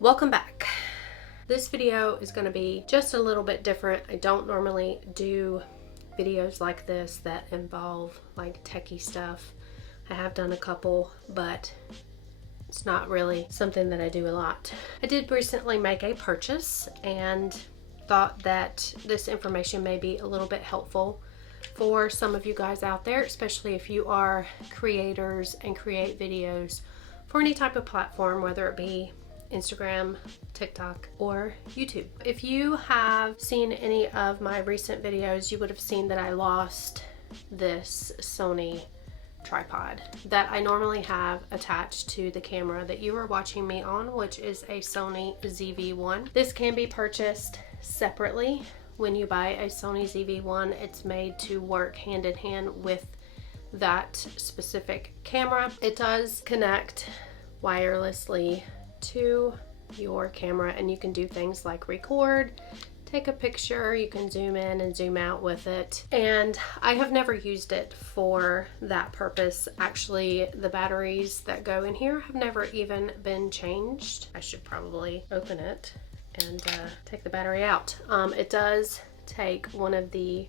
Welcome back. This video is going to be just a little bit different. I don't normally do videos like this that involve like techie stuff. I have done a couple, but it's not really something that I do a lot. I did recently make a purchase and thought that this information may be a little bit helpful for some of you guys out there, especially if you are creators and create videos for any type of platform, whether it be Instagram, TikTok, or YouTube. If you have seen any of my recent videos, you would have seen that I lost this Sony tripod that I normally have attached to the camera that you are watching me on, which is a Sony ZV-1. This can be purchased separately. When you buy a Sony ZV-1, it's made to work hand in hand with that specific camera. It does connect wirelessly to your camera, and you can do things like record, take a picture, you can zoom in and zoom out with it. And I have never used it for that purpose. Actually, the batteries that go in here have never even been changed. I should probably open it and take the battery out. It does take one of the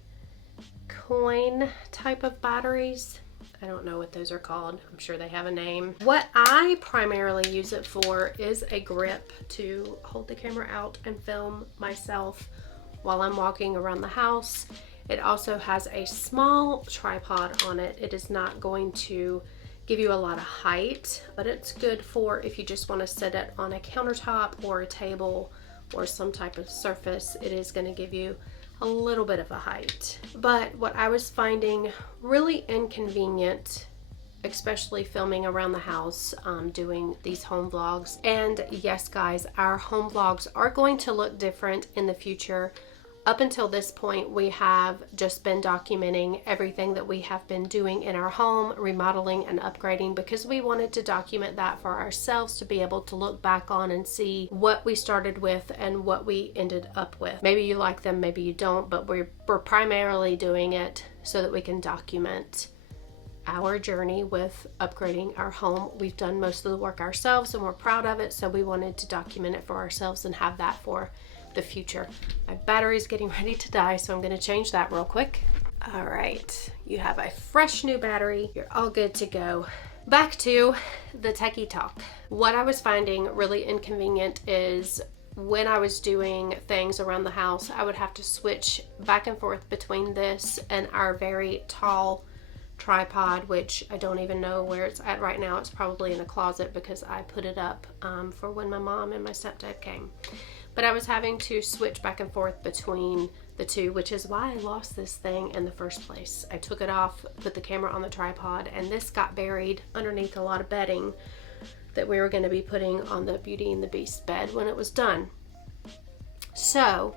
coin type of batteries. I don't know what those are called. I'm sure they have a name. What I primarily use it for is a grip to hold the camera out and film myself while I'm walking around the house. It also has a small tripod on it. It is not going to give you a lot of height, but it's good for if you just want to sit it on a countertop or a table or some type of surface. It is going to give you a little bit of a height. But what I was finding really inconvenient, especially filming around the house, doing these home vlogs, and yes guys, our home vlogs are going to look different in the future. Up until this point, we have just been documenting everything that we have been doing in our home, remodeling and upgrading, because we wanted to document that for ourselves to be able to look back on and see what we started with and what we ended up with. Maybe you like them, maybe you don't, but we're primarily doing it so that we can document our journey with upgrading our home. We've done most of the work ourselves and we're proud of it, so we wanted to document it for ourselves and have that for the future. My battery's getting ready to die, so I'm going to change that real quick. All right, you have a fresh new battery. You're all good to go. Back to the techie talk. What I was finding really inconvenient is when I was doing things around the house, I would have to switch back and forth between this and our very tall tripod, which I don't even know where it's at right now. It's probably in a closet because I put it up for when my mom and my stepdad came. But I was having to switch back and forth between the two, which is why I lost this thing in the first place. I took it off, put the camera on the tripod, and this got buried underneath a lot of bedding that we were going to be putting on the Beauty and the Beast bed when it was done. So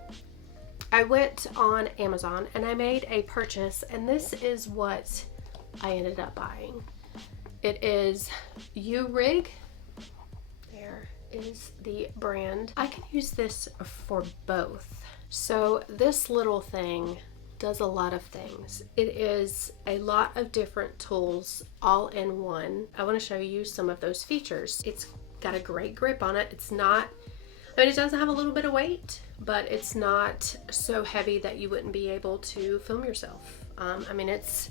I went on Amazon and I made a purchase, and this is what I ended up buying. It is UURIG. There is the brand. I can use this for both. So this little thing does a lot of things. It is a lot of different tools all in one. I want to show you some of those features. It's got a great grip on it. It's not, I mean, it does have a little bit of weight, but it's not so heavy that you wouldn't be able to film yourself. I mean, it's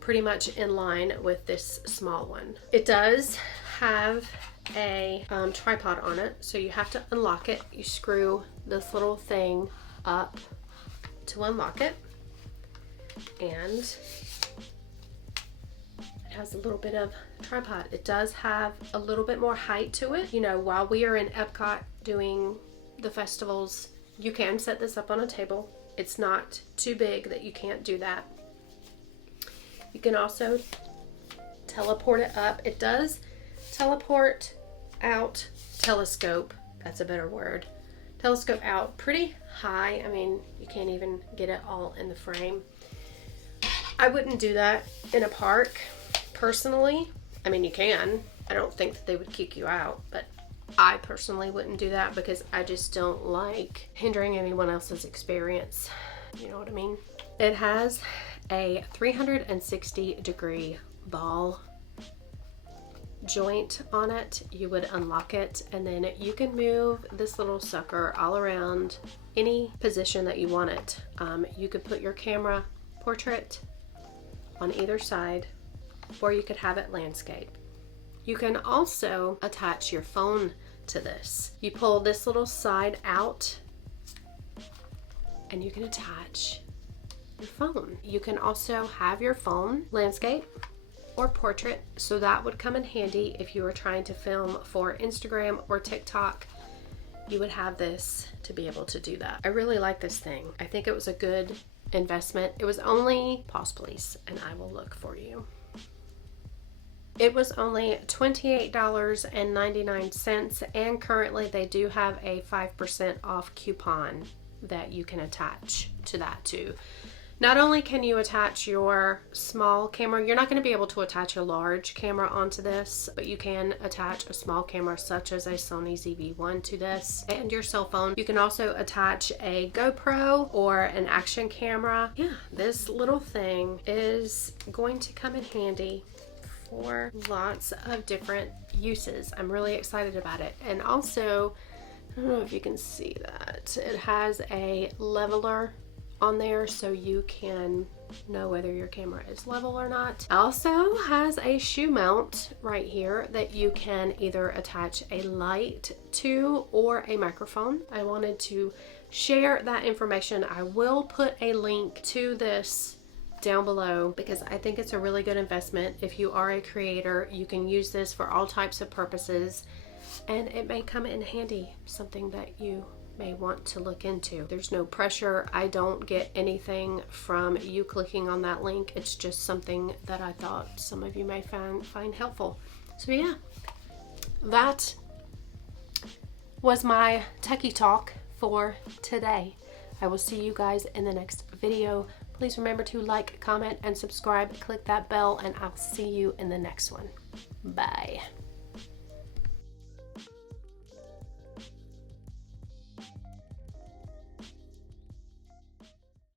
pretty much in line with this small one. It does have a tripod on it, so you have to unlock it. You screw this little thing up to unlock it, and it has a little bit of tripod. It does have a little bit more height to it. You know, while we are in Epcot doing the festivals, you can set this up on a table. It's not too big that you can't do that. You can also teleport it up. It does teleport out, telescope, that's a better word, telescope out pretty high. I mean, you can't even get it all in the frame. I wouldn't do that in a park personally. I mean, you can. I don't think that they would kick you out, but I personally wouldn't do that because I just don't like hindering anyone else's experience. You know what I mean? It has a 360-degree ball joint on it, you would unlock it, and then you can move this little sucker all around any position that you want it. You could put your camera portrait on either side, or you could have it landscape. You can also attach your phone to this. You pull this little side out and you can attach your phone. You can also have your phone landscape or portrait, so that would come in handy if you were trying to film for Instagram or TikTok. You would have this to be able to do that. I really like this thing. I think it was a good investment. It was only, pause please, and I will look for you. It was only $28.99, and currently they do have a 5% off coupon that you can attach to that too. Not only can you attach your small camera, you're not going to be able to attach a large camera onto this, but you can attach a small camera such as a Sony ZV-1 to this, and your cell phone. You can also attach a GoPro or an action camera. Yeah, this little thing is going to come in handy for lots of different uses. I'm really excited about it. And also, I don't know if you can see that, it has a leveler on there so you can know whether your camera is level or not. It also has a shoe mount right here that you can either attach a light to or a microphone. I wanted to share that information. I will put a link to this down below because I think it's a really good investment. If you are a creator, you can use this for all types of purposes, and it may come in handy, something that you may want to look into. There's no pressure. I don't get anything from you clicking on that link. It's just something that I thought some of you may find helpful. So yeah, that was my techie talk for today. I will see you guys in the next video. Please remember to like, comment, and subscribe. Click that bell, and I'll see you in the next one. Bye.